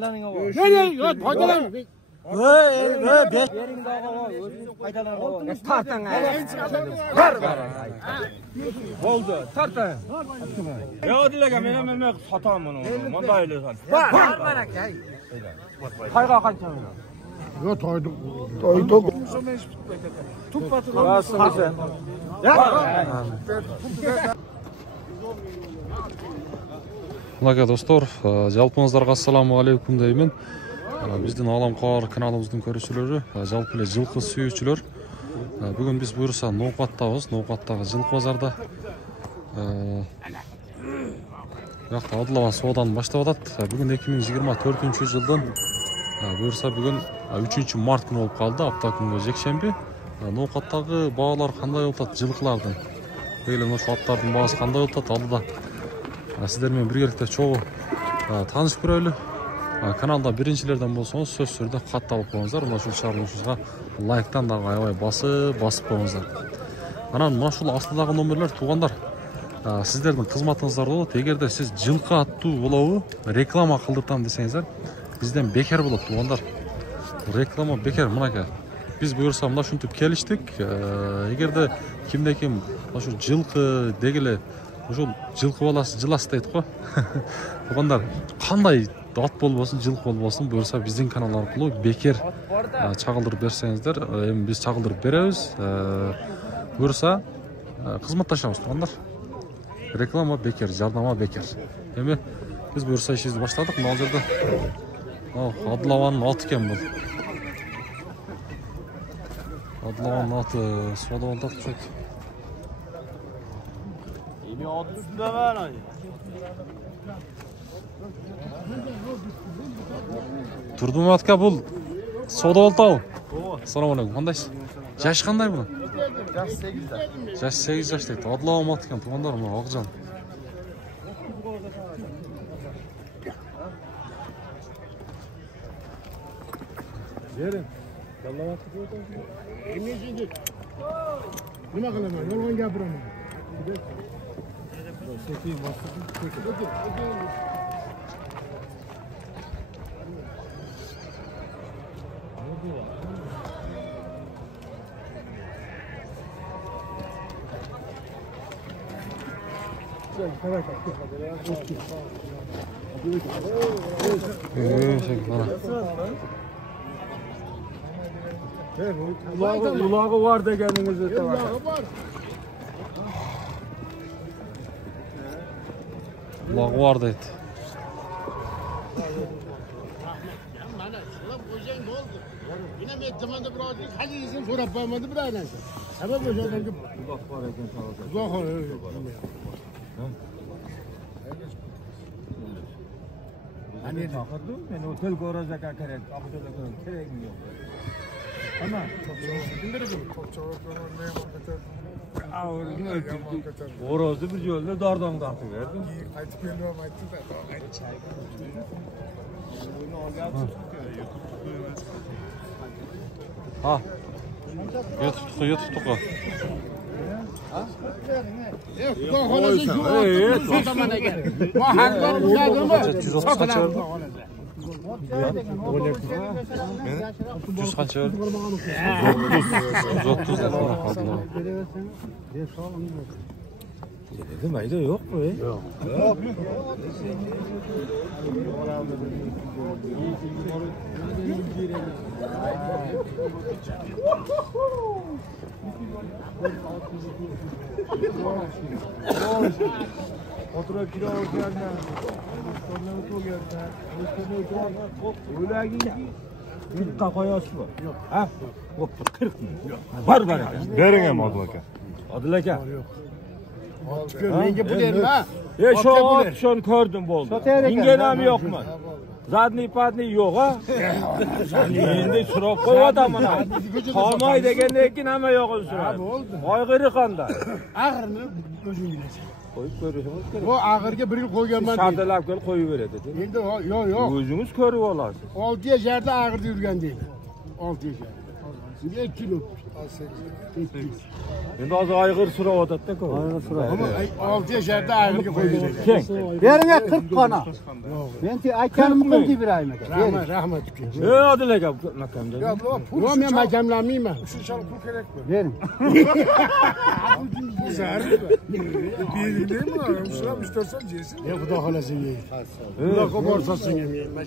Ne faydalan. Beringde ağa özünüz faydalanın. Tartın. Oldu. Tartın. Ya dilega men satam bunu. Manda öyle san. Var barak ya. Kayga kança. Yo toyduk. Tut batı. Basın sen. Мына достор, жалпыңыздарга ассаламу алейкум деймин. Биздин Алам Кар каналыбыздын көрүүчүлөрү, жалпы эле жылкы сүйүүчүлөр. Бүгүн биз буюрса Ноокаттабыз, Ноокаттагы жылкы базарда. Бuyakta Адылабан соодан баштап атат. Бүгүн 2024-жылдын буюрса бүгүн 3-март күнү болуп калды, апта күнгө жекшемби. Ноокаттагы баалар кандай болуп атат жылкылардын? Эле ошо аттардын баасы кандай болуп атат? Алдыда сиздер менен биргеликте чогуу таанышып көрөлү. Каналда биринчилерден болсоңуз сөзсүз түрдө катталып коюңуздар. Мына ушул чыгарылышыбызга лайктан дагы аябай басып коюңуздар. Анан мына ушул астыдагы номерлер туугандар. Сиздердин кызматыңыздар болот. Эгерде сиз жылкы аттуу болобу, реклама кылдыртам десеңиздер, бизден бекер болот туугандар. Реклама бекер мынакей. Биз буюрса мына ушинтип келиштик. Эгерде кимде ким ошо жылкы дегеле ошол жылкы баласы жылас дейт го. Туугандар, кандай ат болбосун, жылкы болбосун буюрса биздин канал аркылуу бекер чагылдырып берсеңиздер, эми биз чагылдырып беребиз. Буюрса кызматташабыз туугандар. Реклама бекер, жардама бекер. Эми биз буюрса ишибизди баштадык. Мына жерде Адылабанын аты экен бул. Адылабанын аты содолдоп чөт. Эми аты үстүндө бар. Турдум атка бул сода болтабы? Салам алейкум. Кандайсыз? Жаш кандай бул? Жаш 8 жаш. Жаш 8 жаш дейт. Адылабан ат экен туугандар, мына Акжан. Yerin. Yallah Emeciğim. Nima qilaman? Yolg'on gapiraman. Sekin bosib. Ulağı var degeningizde de var. Ulağı var deyt. Yine ben zamanda birazcık hadi izin sorup bakmadı bir aynen. Sebep o zaman ki Ulak var eken sağlık. uzak ol. Hani takırdım ben otel göracak kerek. Kapıda kerek mi yok? Ama Orası bir yolda dardan kalktı verdim. Ha. YouTube'da. Uzak olasın şu zamana gel. Bu hangi müşahede mi? Düz kança verdi? 130 lira falan kaldı. Dedim ayda yok mu? Yok. Oturup kilo ortaya bir kafayası var. Yok. Ha? Yok. 40 mı? Yok. Var. Verin hem Adılaka. Adılaka. Nenge bulayım ha? Şon kördüm boldu. İngenam yok mu? Zadni padni yok ha? Şimdi sürop koy adamına. Kalmay degende ekin ama yokun sürop. Aygırı kanda. Ağırını gözün bilecek. Koyup görüyorsunuz. O ağırga bir yıl koyuyorum ben. Şardalar gel koyuverir dedi. Şimdi yok. Gözünüz körü olasın. 6 yaşlarda ağırda yürüyen değil. 6 yaşlarda. Şimdi 2 kilo. Endi hozir ayg'ir so'rab o'tadi-da. Ayg'ir so'rab. Ama 6 yaşarda ayg'irga qo'yiladi. Keng. Beringa 40 qona. Men aytganimni qildi Ibrohim aka. Rahmat. Odil aka makamda. Yo, men makamlanmayman. Shu chal pul kerakmi? Bering. Zarur. Bildim mi? Ushlab istorsan yesin. Ya xudo xolasa yeydi. Unaqa borsasin yeyman.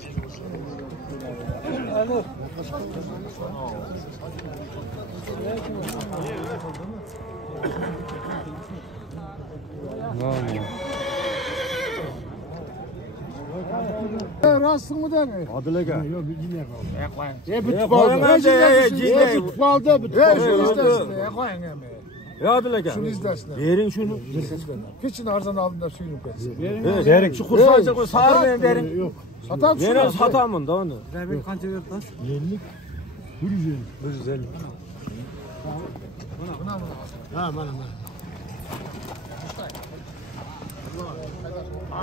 Rastmı da ne? Odil aka. Yok yine kaldı. Bitib qoldi. Qo'ying ham. Ya Odil aka. Shuni izdasizlar. Bering shuni. Keçini arzon oldim deb suyunib ketsin. Bering shu qursancha qo'y, sarmen bering. Yo'q. Satam Men ham sotaman da uni. Ben qancha berdi? 50. 150. Ha, mana.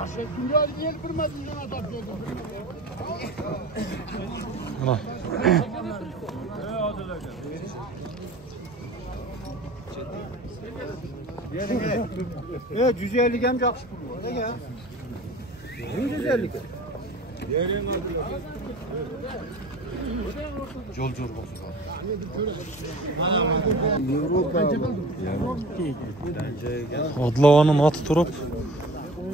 Aşık dünya yer bilmedin yana tapıyordu. Ana. Evet 150 hem yaxshi pul bor aka. 150 ga. Jol-jol Odilovanın atı turib,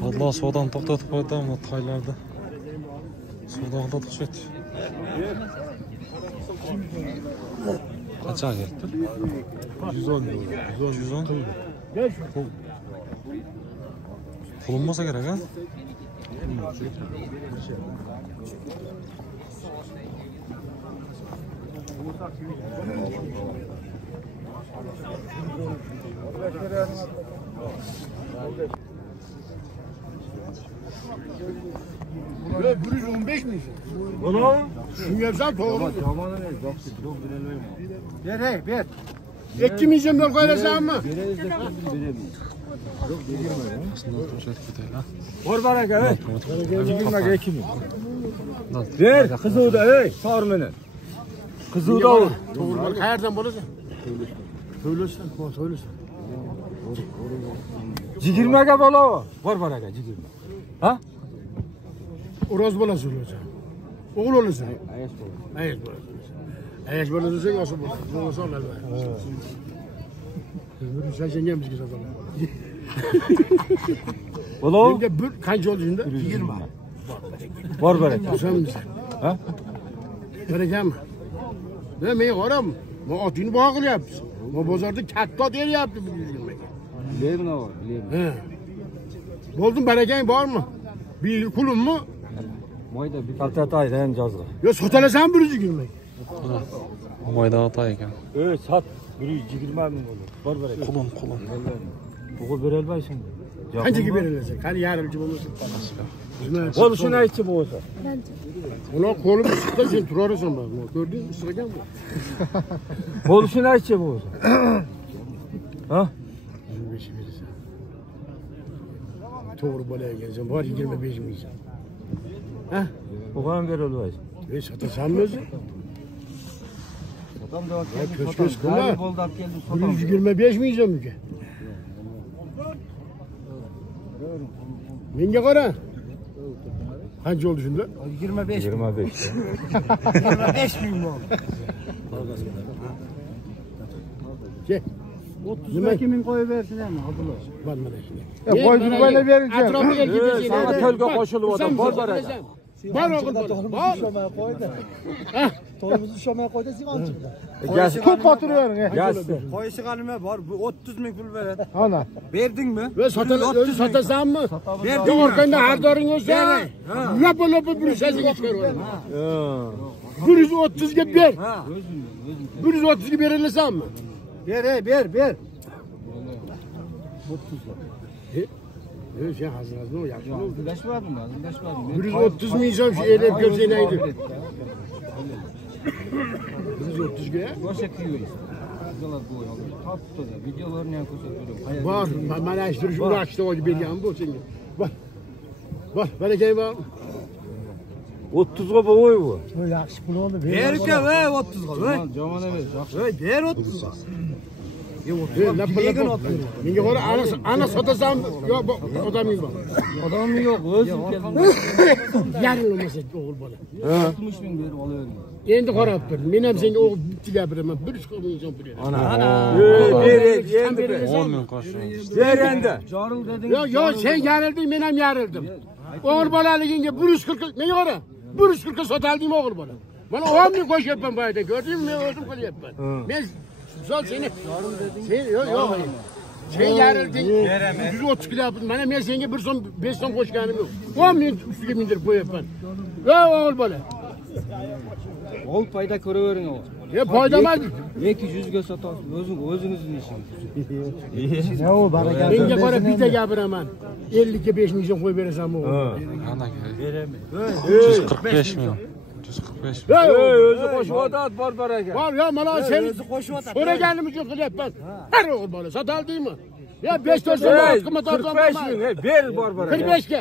Odilova suvdan to'xtatib qo'ydi, bu toylarda. Suvdan to'xtatib qancha ketdi? 110. 110. Pul olmasa kerak ha? Böyle 115 mi? Bunu Şunu yapsam doğru. Ver ver. 2 milyon dolar koyarsan mı? Bor baraka ey. Jigirmaga 2 ming. Ver, qizuvda ey, sor meni. Qizuvda ur. Doğru. Qayerdan bo'lasan? Söylesin, söylesin. 20ga bola. Bor baraka 20. Ha? Uroz bola söylesin. Oğul olasan. Ayaş bola. Ayaş bola desek olsun bu. Olsa olur. Biz sen yengemiz ki zaten. Bola. Bir de bir kaç oldu şimdi? 20. Bor baraka. Sen misin? Ha? Vereceğim. Ne mi oram? Bu atını bağlı yapsın. Bu bozarda katta değil yaptı bu 120. Verin o. He. Buldun berekeyin var mı? Bir kulun mu? Moyda bir Kaltatay hem cazgı. Ya sotalasan 120. Mayda ata ekan. Ey sat. 120 ming olur. Bor baraka. Qulun. Bu berelmaysan. Kanca gibi verirler. Hani yardımcı olursun. Bo'lishini aytchi bo'lsa. Ulan kolum sıkta sen turarsan bak. Gördün mü sıkacağım mı? Bo'lishini aytchi bo'lsa. Ha? 25 verirsen. Doğru balaya geleceğim. Var 25 mi yiyeceğim? Ha? Bu kadar berelmaysan. Satasan mı özü? Adam da Köz köz kıla. Boldu alып keldim satam. 125 mi yiyeceğim ülke? Menge kara. Kaç oldu şimdi? 25. 25. 25 bin oldu. Şey. 32 bin koyuversin ama Abdullah. Var mı şimdi? Ya koyduk böyle vereceğim. Etrafı gel gibi. Sana tölge koşulu adam. Bor baraka. Var oğlum var. Toyumuzu şomaya koydu zivan çıktı. Gelsin. Çok batırıyorum ya. Gelsin. Koyuşu kalime var. Bu 30 bin pul veren. Ana. Verdin mi? Ve özü satasan mı? Verdin Yok arkanda hardarın olsa. Lapa lapa bir sesi çıkar oğlum. 130 gibi ver. 130 gibi verirsen mi? Ver. Evet şey hazır o yakın oldu. Leşmedim ben. 130 milyon şu elef görse neydi? 130 gibi. Boşa kıyıyoruz. Videolar bu ya. Taptı da videolarını yaklaştırıyorum. Var. Ben açtırıcı uğraştı o gibi bilgim bu senin. Var. Berekey var. 30'ga boy bu. Yaxshi pul oldu. Ber uka, voy 30 ga, voy. Jamon emas, yaxshi. Voy, ber 30 ga. Menga qara, ana sotasan, yo odaming bor. Odamı yo'q, o'zim keldim. Yarilmasa o'g'il bola. 60 ming berib olaverdim. Endi qarab tur. Men ham senga o'g'il bitta gapiraman. 140 ming so'm beraman. Ana. Ber, endi ber. 10 ming qo'shing. Ber endi. Joril deding. Yo, sen yarilding, men ham yarildim. O'g'il bolaligingga 140, menga qara. 140 ga sotaldingmi o'g'il bola? Mana 10 ming qo'shyapman bu yerda. Ko'rdingmi? Men o'zim qilyapman. Men sol seni. Sen yo'q. Sen yarilding. 130 qilyapman. Mana men senga 1 so'm 5 so'm qo'shganim yo'q. 10 ming ustiga mindirib qo'yapman. Yo o'g'il bola. Ol payda ko'ravering o. Foyda emas. 200 ga sotasiz. O'zingizning ishingiz. Ya o baraka. Menga qara bitta gapiraman. 50 ga 5 ming so'm qo'yib berasanmi o'g'il? Ana beraman. 145 ming. 145 ming. O'zi qo'shib o'tadi, bor baraka. Bor, yo, mana sen so'raganim uchun qilyapman. Har o'g'il bola sotaldingmi? Ya 5-4 so'm qimmat arzon. 45 ming, ber bor baraka. 45 ga.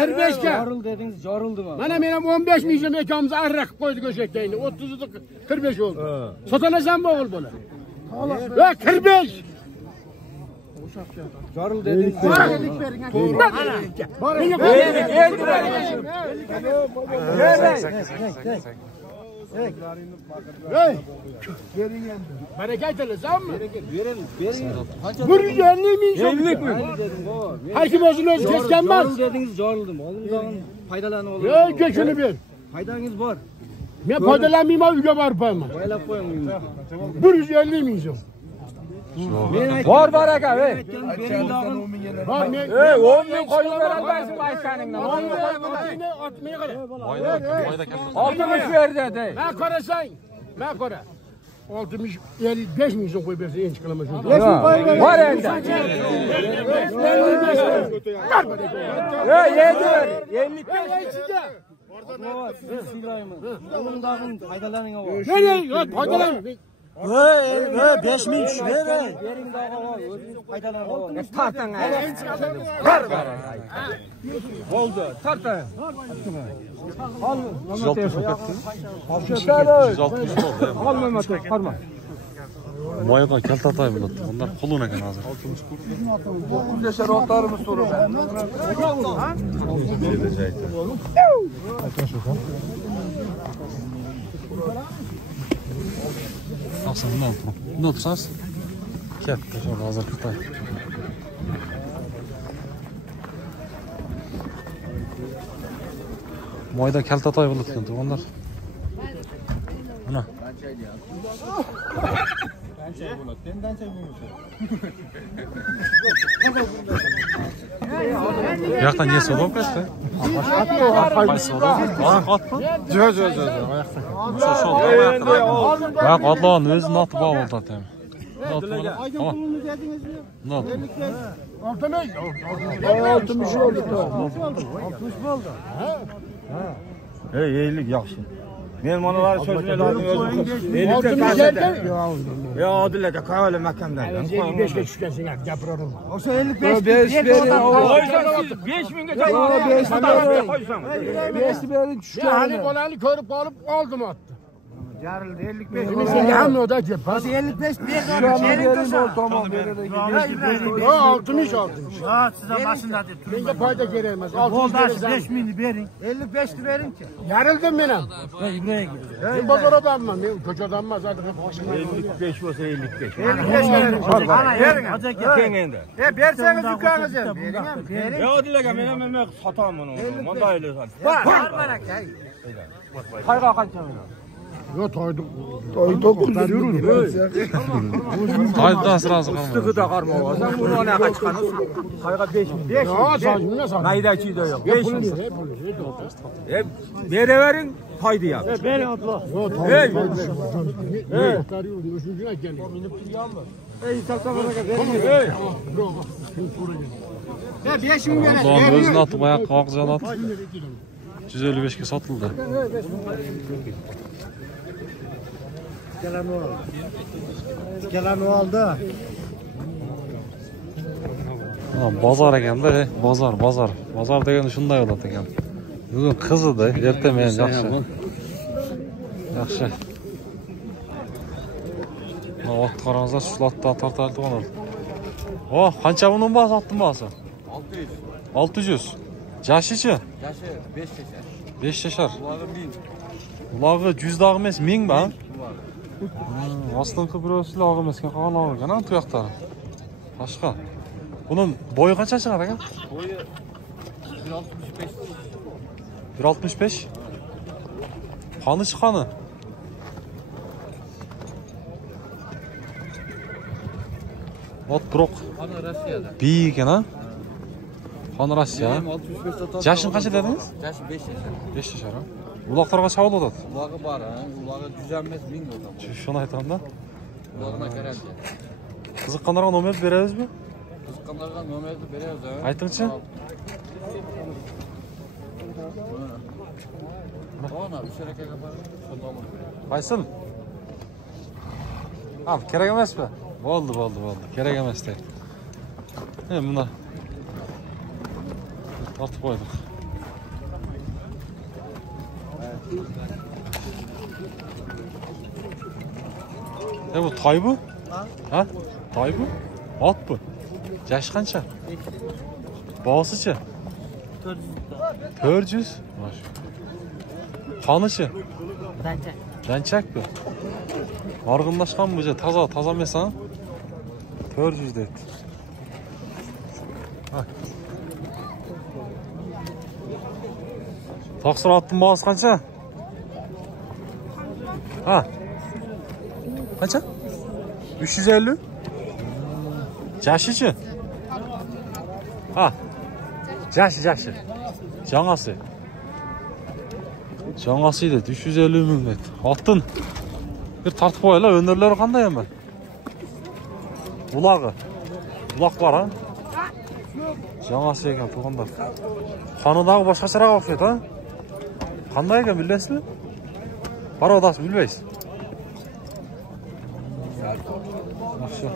45 ga. Joril dedingiz, jorildimi? Mana men ham 15 ming so'm ekamiz arraq qo'ydik o'sha yerda endi. 30 45 oldu. Sotalasanmi o'g'il bola? Ya 45. Joril dedingiz. Hey. Baraka aytilasanmi? Bering. 150 ming so'm. 50 ming. Har kim o'zini o'zi kesgan emas. Joril dedingiz, jorildim. Oldimdan foydalanib olaman. Ey, ko'chini ber. Foydangiz bor. Men foydalanmayman, uyga borib qo'yaman. Qo'ylab qo'ying uyimizga. 150 ming so'm. Bor baraka, ey. Bering dag'in. Bor men. 10 ming qo'yib berolmaysan aytganingdan. 10 ming qo'yib berolmaysan. Otmay qara. Mayda katta. 60 ber dedi. Men qarasang, men qara. 60 55 ming so'm qo'yib bersa, enchi qilaman shuni. Bor endi. Ey, yedi ber. 55. Siz silayman. Oldimdan foydalaning o. Nene, foydalan. 5 ming tush ber. Bering dag'in, o'zingiz foydalanib olaman. Tartang. Bor baraka. Bo'ldi, tartang. Al, nima deyapsan? 160 oldu. Al, nima deyapsan? Qarma. Mayga kaltatay bo'ladi. Bunlar qulun ekan hozir. 9 yashar otlarimiz so'rab. Nasıl bundan turun? Ne olursanız? Katta şöyle hazır tutay. Mayda kaltatay bo'ladi ekan to'g'onlar. Mana. Bu yoqdan ne so'rab ketdi? Qaysi so'rab? Oyoqmi? Yo'q. Bak Adlan o'zini otib oldi tam. Pulini dedingizmi? Ne oldu? 60 oldu. 60 bo'ldi. Ey, eylik yaxshi. Men manalar so'zini lazım o'zim. 60 geldi. Ya Odil aka, qavli makamdan. 55 ga tushgansan, gapiraverma. O'sha 55 5 mingga javob 5 ming qo'ysam. 5 bering tushgan. Hali bolani ko'rib qolib oldim otdi. Jarildi 55. Men senga hammayoqda aytyapman. 55 bering tamam beradi. Yo, 60. Ha, sizdan mashina deb Menga foyda kerak emas. 60 berasan. 5 mingni bering. 55 ni bering-chi. Yarildim men ham. Ibrahim. Men bozor odamman, men ko'cha odam emas. 55 bo'lsa 55. 55 bering. Ana bering. Keng endi. Bersangiz ukangiz ham. Bering ham. Bering. Ya Odil aka, men ham sotaman uni. Munda aylasan. Bor baraka. Qayga qancha men? Yo, to'y 900 yurur. Qayda sırası kalmadı. Üstügüde qarma olsan, bunu ona qaçqan. Qayga 5 ming. Yo, sözümle sağ. Naydachida yo'q. 5 ming. Beravering, foyda yo'q. Bering abla. Yo, to'y. Ey, o'shunga aytgan. Ey, saltabaraka Ey. Ya 5 ming beradi. Adlan o'zini otib oyoqqa og'zini otib 155 ga sotıldı. Kelamni oldi. Bozor ekan-da, bozor. Bozor degan shunday bo'ladi ekan. Bugün kızıdı, ertemeyen yaxşı. Yaxşı. Vaqt qarаңызlar, şulatda tartaldı qonar. O, qancha bunun bahası attın bahası? 600. 600. Yaşıçı? Yaşı 5 yaşar. 5 yaşar. Ulağı 1000. Ulağı 100 dağ emas, 1000 ba? Ulağı. Aslınqı birisi lağı emas, qalan lağı ekan, tuyaqtari. Başqa. Bunun boyu qancha chiqar ekan? Boyu 165. 165. Qani chiqani? Ot biroq Qani Rossiyada. biy ekan ha? Qani Rossiya. Benim 65 total. Yaşın qancha dedingiz? Yaşı 5 yaşar. 5 yaşar ha. Uloqlarga savol o'tadi. Ulağı var ha. Ulağı düzenmez 1000 total. Shuni aytamda. Ulağına garanti. Qiziqqanlarga nomer berabizmi? Kıskanlarga numarayı veriyoruz ha. Aytingchi. Ona bir şereke yaparız. Qaysin? Al, kerak emasmi? Bo'ldi. Kerak emas deydi. Buni ortib qo'ydik. Bu toy bu? Ha? Toy bu? Ot bu. Yaşı qancha? Bosichi? 400. Qonichi? Danchak bu. Argınlaşkan bu, taza emas ha? 400 deydi. Taqsir attın bağısı qancha? Ha? Qancha? 350? Yaşıçı? Ha? Yaşı. Жаңасы. Жаңасы deydi, 350 ming deydi. Attın. Bir tartib qo'yaylar, önderleri qanday hemen? Ulağı. Ulaq var ha? Жаңасы ekan tuğanlar. Qanıdağı başqacharoq o'xshaydi ha? Qanday ekan bilasizmi? Barodasi bilmaysiz. Yaxshi.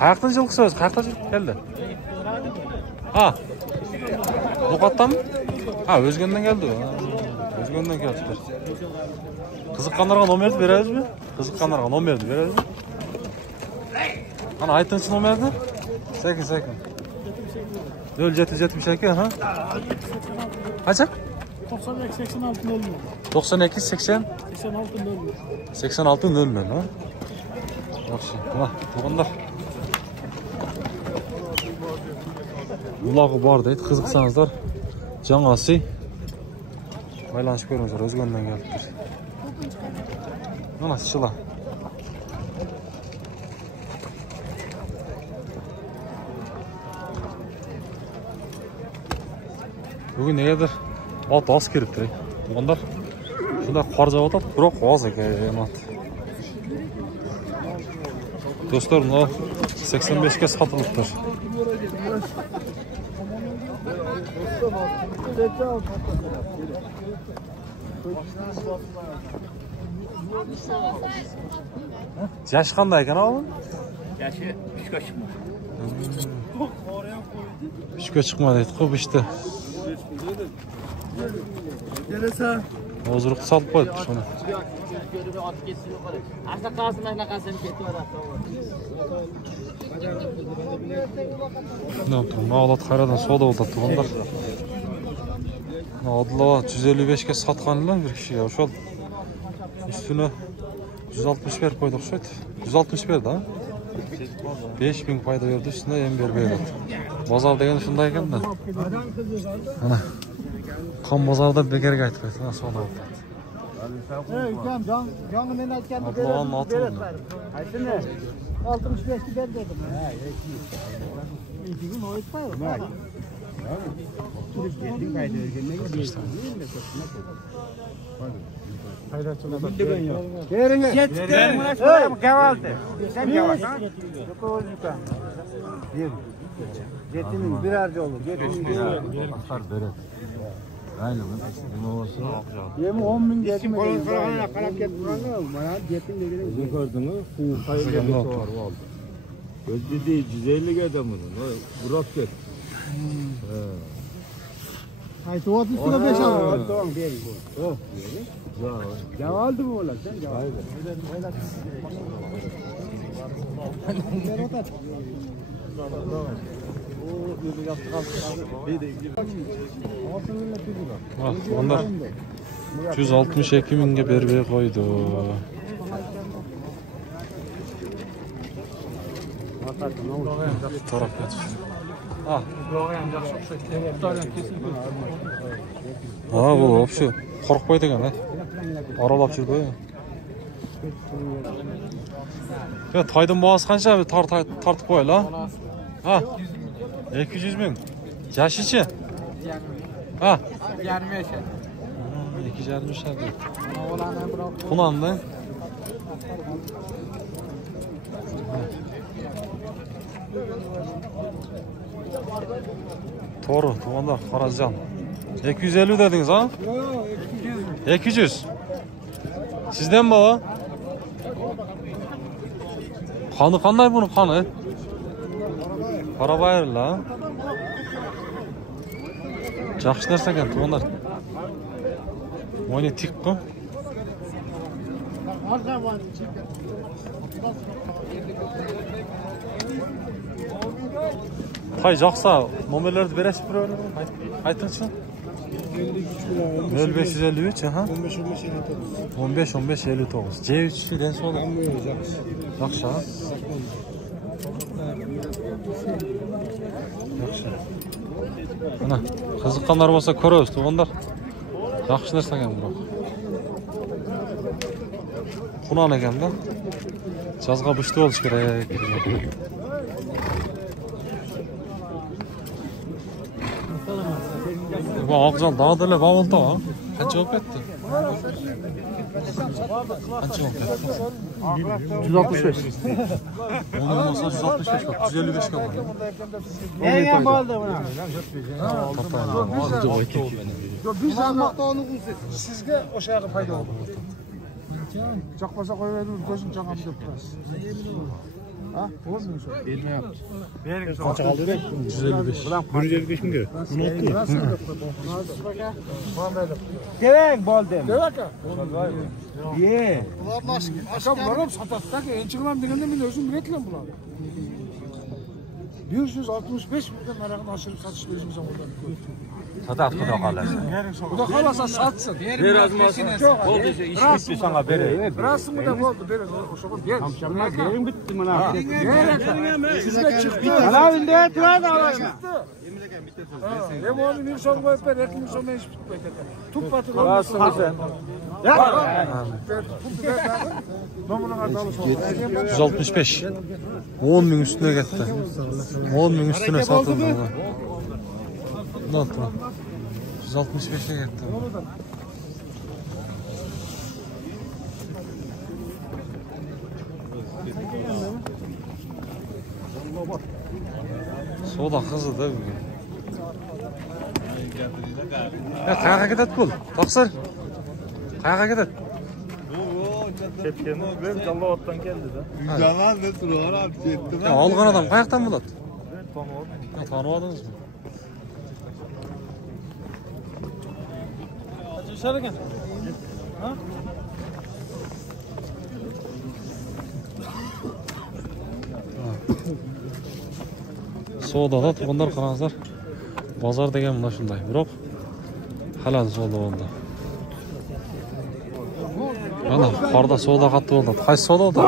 Qayoqdan жылqisiz o'zi? Qayoqdan keldi? Ha. No'qatdanmi? Ha, O'zgandan keldi. O'zgandan keldi. Qiziqqanlarga nomerni berasizmi? Qiziqqanlarga nomerni berasizmi? Ana aytingchi nomerni? Sekin. 0772 ha? Qancha? 92 80 86 00 ha? Yaxshi. Ha, to'g'anlar. Ulağı var deydi, qiziqsanızlar. Жаңасы. Baylanışıp görüyorsunuz, Özgön'den geldiler. Mana çıla. Bugün nedir? At az kiriptir. Onlar şunda qarjab atadi, biroq oz ekan at. Do'stlar, buni 85 ga sotilibdir. Yaşı qanday ekan oğlum? Yaşı 3'e çıkmaz. 3'e chiqmadi deydi, qo'p ishda. Gelese. Hozirlik salib qo'ydi shuni. Asa qasına naqasini ketaveradi. Mağlat qaradan soda o'tadi tuğanlar. Adılava 155 ga satqanlar bir kishiga o'shal. Üstüne 160 berib qo'ydi o'xshaydi. 160 berdi ha? 5000 foyda berdi, üstüne ham bermaydi. Bozor degan shunday ekan-da. Ana. Qon bozorda bekarga aytib qo'ydi. Ha, soda o'tadi. Ukam canı men aytganni Abdullohning otini. Aytini. 65 ni ber dedim. Ha, 2 gün oytmaydi. Turist getding payda bergandan keyin Ketdim, mana shu gavaldi. Sen gaval, ha? Yo'q, o'zi ukam. Ber. 7000 birer jolu, 7000 Akar beret. Aynen. Bunu olsun akacak. Yemi 10.000 dedim. Kolon qaragana qarab ketib qoldi. Mana 7000 degan. O'zing ko'rdingmi? Suv qayerga to'g'ri oldi. O'zida 150 ga da buni. Burab ket. Aytib o'tibsiz 5 al. Tamam, bering. Javoldi bu bola, sen javol. Onlar 162 mingga berbey qo'ydi. Taraf ketdi. Ha. Ha, bu вообще qo'rqmaydi ekan, ha. Aralab yurdi. Ya toydan boğaz qancha tortib qo'yayli, ha? Ha. 200 ming. Yashichi? Ha. 2,5 yashar. 2,5 yashar. Xunanda. To'g'ri, to'g'anda Qorajon. 250 dedingiz, ha? Yo'q, 200. Sizdan bu? Qani qanday buni qani? Qara bayirla. Yaxshi narsa ekan, to'g'anlar. Mo'yni tikqi. Hay жақса, номерлерді бересіз бір өңір? Айтыңызшы? 0553, аха. 15-15-59. J3'den sonra. Жақсы, ha? Жақсы. Ana, qiziqqanlar bo'lsa ko'ramiz, to'g'anlar. Yaxshi narsa ekan biroq. Xunon ekan-da. Jazg'a bushti bo'lish kerak. Bu Oqjon dağdırlar bağıldı ha. Kaç oldu etti? Kaç oldu etti? 165. Onun olsa 165 bak, 155 kalır. Neyden bo'ldi buna? Biz almoqda onu sizga o'sha yoqqa paydo bo'ldi. Chaqmasa qo'yaverib, ko'zim chaqam deb turasiz. Ha? Bo'lmaydi shu. Bermayapti. Bering. Qancha qoldi bek? 155. 155 mingga. Demak bo'ldi. Demak. Ye. Aka bular ham sotadi-da, enchiqlam deganda men o'zim biletlam bularni. 165 mingdan narxini oshirib sotish o'zimizdan o'rganib ko'rdik. Satat xudo xolasa. Xudo xolasa sotsin. Bo'ldi, ish bitdi senga beray. Rasmida bo'ldi, ber. O'shaga ber. Bering bitti mana. Sizga chiqdi. Mana endi turadi olaymi? Men onu 1 so'm qo'yib ber, 2 ming so'mdan ish bitmaydi. Tuppa-tup. Rasmisa. 165. 10 ming üstüne gitti. 10 ming üstüne satıldı. Bundan tamam. 165'e gitti. Soda kızı da bugün. Ya kayağa gidet bul. Taksır. Kayağa gidet. Ketken ben Jallavatdan geldi de. Zaman ne turlar abi ettim. Ya algan adam kayaktan bulat. Tanımadım. Tanımadınız mı? Dışarı gel. Ha? Soda da tuğanlar qarаңыздар. Bazar degan mana shunday. Biroq halal soda bo'ldi. Ana, qorda soda qattiq bo'ldi. Qaysi soda bo'ldi?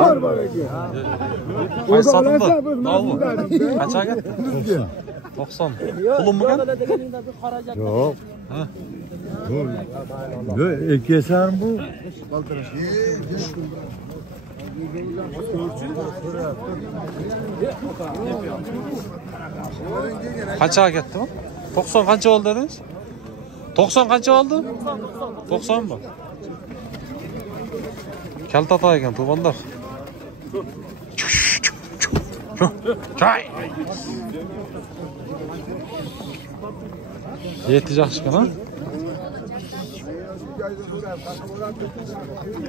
Qaysi sotildi? Navbu. Qancha ketdi? 90. Pulummi ekan? Yo'q. Ha. Bu ekesar bu. Qancha ketdi bu? 90 qancha oldu dedingiz? 90 qancha oldu? 90 mı? Kaltata ekan tuğanlar. Çay. Yeti yaxshi ha?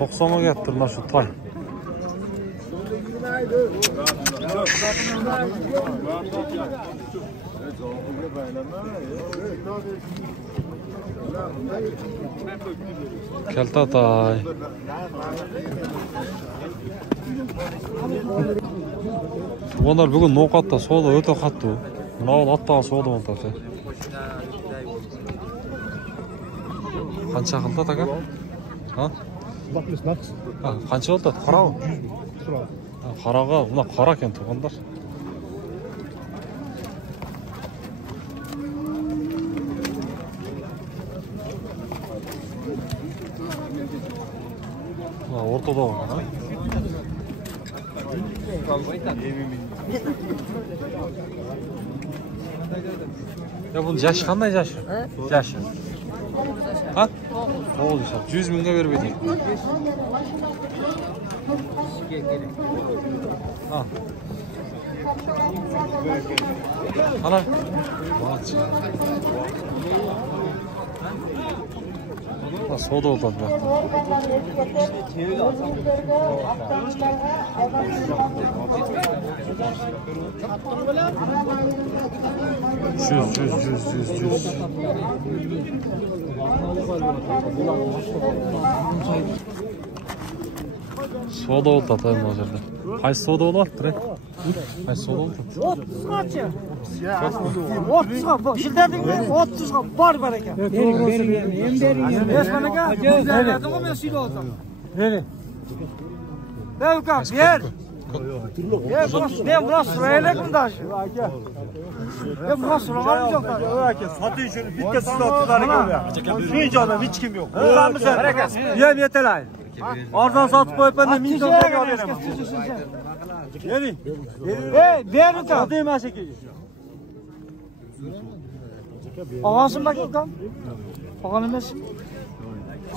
90'a getdi mana shu toy. Keltatay. Onlar bugün Noqatda soda öte katты. Mынау аттағы сода болтады. Қанша қылды ата? Ha? Қанша болды? Қара ма? Қараға, мына қара екен туғандар. Ортада болған, ha? Ya bunun yaşı qanday yaşı? Yaşı. Ha? 100 mingga berib edik. Ha. Ana. Молодцы. Soda oldu bu hafta. Cüz. Soda oldu tabii o yerde. Qaysi soda oldu? Qaysi soda oldu? 30'gacha. 30'ga. Shildarding 30'ga bor ekan. Bering. Esman aka, jo'zlardim men suylayapman. Bering. Ber uka, ber. Ben biraz sırayla kundaş. Ben biraz sırayla yok. Aka, satı için bitta sizde 30'ları görüyor. Şu icada hiç kim yok. Buramız yem yetelay. Arzon satıp koyup ben de 1000 so'm alıyorum. Bering. Ber uka. Satayım aşağı. Ağasın bak uka. Ağan emas.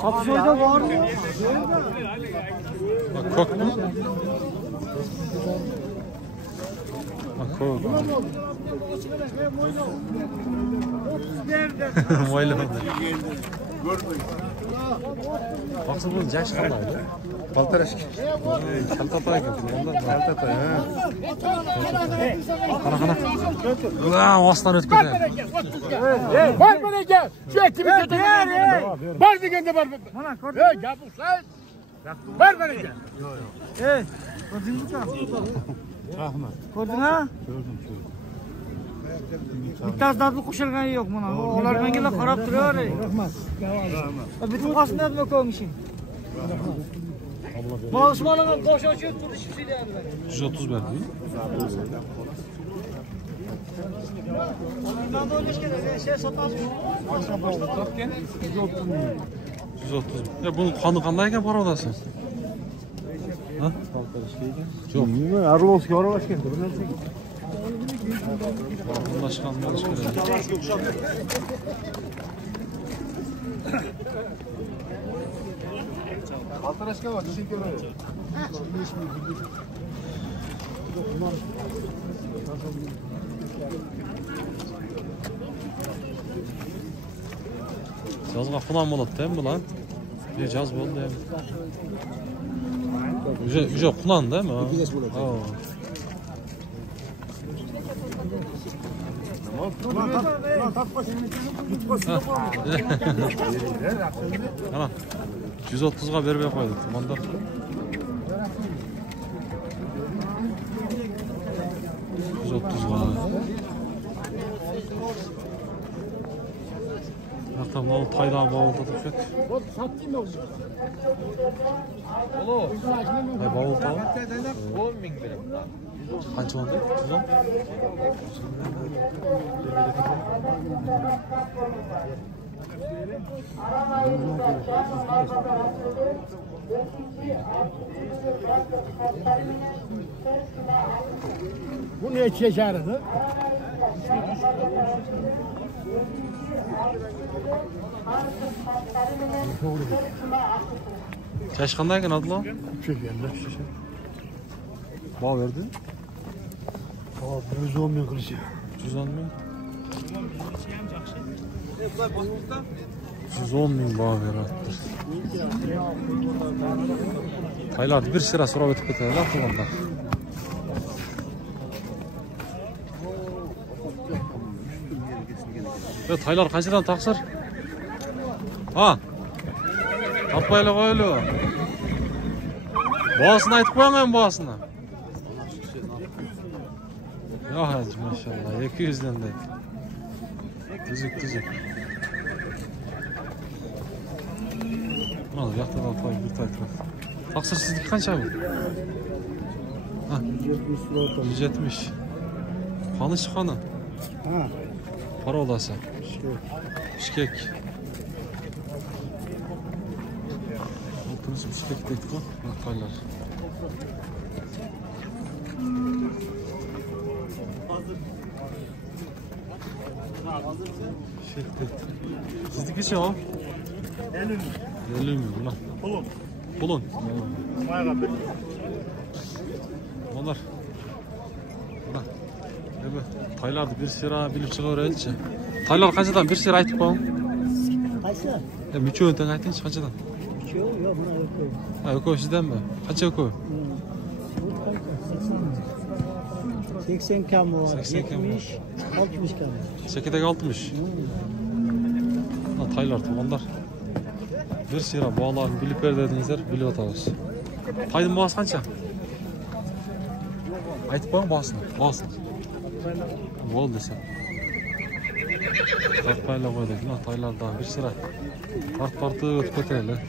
Satış oyda var mı? Bak kok mu? Bak kok. Moylu oldu. Baksana bunun yaşı qandaydı? Baltaraşki. Keltatay ekan. Keltatay, ha. Qana. Ulan ostan o'tib ketadi. Var mı eke? Şu etimi kötü. Var degende var. Mana ko'rding. Hey, gapirsan. Var mı eke? Ey, ko'rdingmi uka? Rahmat. Ko'rding ha? Bittasi dadil qo'shilgani yo'q mana. Ular menga qarab turar. Rahmat. Bitim qasında nima ko'ngishing? Ma'lumotlarga bosh ochib turdi shibsiylarlar. 130 berdi. Ben de o'ylash kerak, şey sotamiz. 130. Ya bunun qoni qanday ekan parodasi? Ha? Yo'q. Nima? Arlovski aralashgan. Bir narsa. Aralashgan bo'lish kerak. Baltarashga var, ishing ko'radi. Жазға құнан болады да бұл, а? Жаз болды ya. Уже құнан да mı? Ana 130'ga bermey qo'ydi tumanlar. 130'ga. Hatta bu taydan bağıldı da. Sattın mı? Ay bağıldı tamam. 10.000 benim. Qancha oldu? 110. Bu ne çeşarı? Yaş qanday ekan Abdulla? Çekende. Bağ verdi. 110 ming qilishi. 110 ming. 110 ming bağ verdi. Taylar bir sıra so'rab o'tib ketadi tumanlar. Ya taylar qanchadan taqsir? Ha. Tapayla koylu. Boğasını aytıp koyang hem boğasını. Yok hacı maşallah 200'den de. Düzük. Al yakta da tay bir tay taraf. Taksir sizdeki kaç abi? Ha. 170. Kanı çıkanı. Ha. Para olası. Bişkek. Altımız bişkek dedik o. Bakaylar. Sizdeki şey o? 50 mi ulan? Pulun. Onlar. Ulan. Evet. Taylardı bir sıra bilip çıkıyor elçi. Taylar kaçadan bir sıra aytıp koyun? Qaysi? Ya müçü öten aytınç kaçadan? Yo'q, buna yo'q. Ha yok sizden mi? Kaça koy? 80 kam var. 80 kam var. 70, 60 kam. 8'de 60. Ha taylar onlar. Bir sıra bağlarını bilip ver dedinizler, bilip atarız. Taydın bağısı kança? Aytıp koyun bağısını. Bol desem. Tartmayla koyduk. Taylar daha bir sıra. Tartı ötüp öteyle.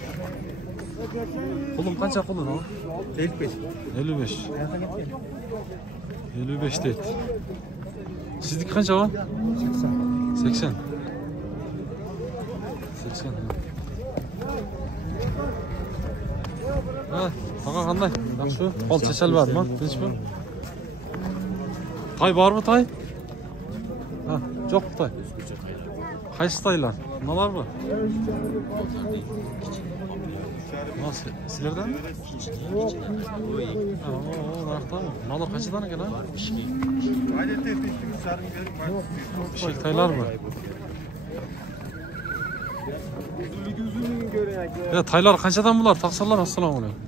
Kulun kança kulun o? 55. 55 değil. Sizdeki kança o? 80. 80. Ha, taqa qanday? Yaxshi. Qol chachal bormi? Tinchmi? Tay bormi tay? Ha, yo'q tay. Qaysi taylar? Nimalar bu? Nasıl? Sizlerden mi? Yok. O, narxdami? Nalar qanchadan ekan ha? Şey taylar mı? Ya taylar qanchadan bular? Taqsirlar assalomu alaykum.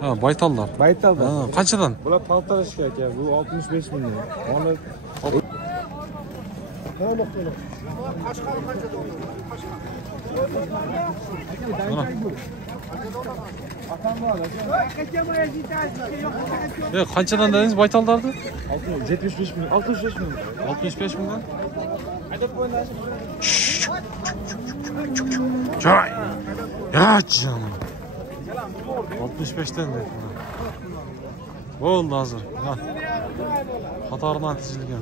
Ha, baytallar. Baytallar. Ha, qanchadan? Bular paltarışka aka. Bu 65 milyon. Onu Mana. Ya qanchadan dediniz baytallarni? 75 milyon. 65 milyon. 65 milyon. Çay. Ya canım. 65'ten de. Oldu hazır. Ha. Qatarından tizilgan.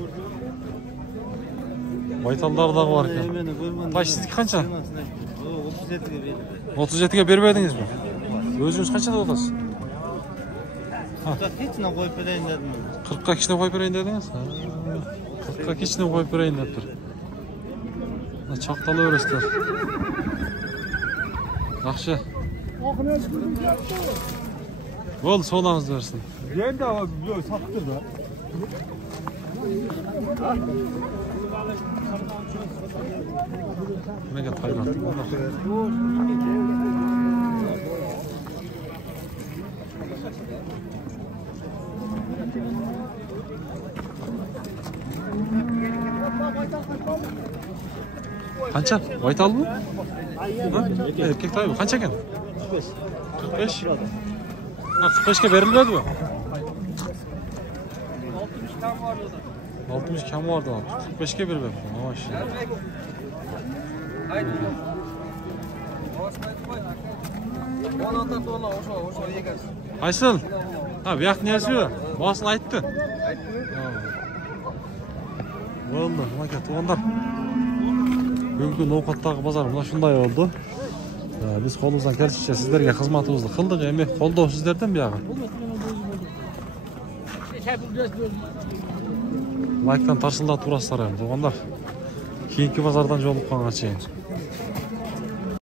Baytallar da var ekan. Taş sizdiki qancha? 37'ga berib berdingizmi? O'zingiz qanchada otasiz? Ha. 40 qo'yib berayin dedim. 40 kishini qo'yib berayin dedingiz? 40 kishini qo'yib berayin debdir. Chaqtalayverasizlar. Yaxshi. Bo'ldi, savdomizni bersin. Endi yo'q sotdi da. Nimaga tayyor? Qancha? Baytalmi? Erkek tayyor. Qancha ekan? 45. Ha, 45 ga berilmadi-mi? 60 kam vardı abi. 45 ga berib. Maşallah. Aysıl. Ha, bu yoqni yazıyor. Boğazını aytdi. Bo'ldi, aka, to'g'anlar. Bugungi Novqatdagi bozor mana shunday bo'ldi. Biz qo'limizdan kelishicha sizlarga xizmatimizni qildik. Endi qo'ldov sizlardan bu yog'i. Like'dan tarshillab turasizlar ham, to'g'anlar. Keyingi bozordan joliqqangacha.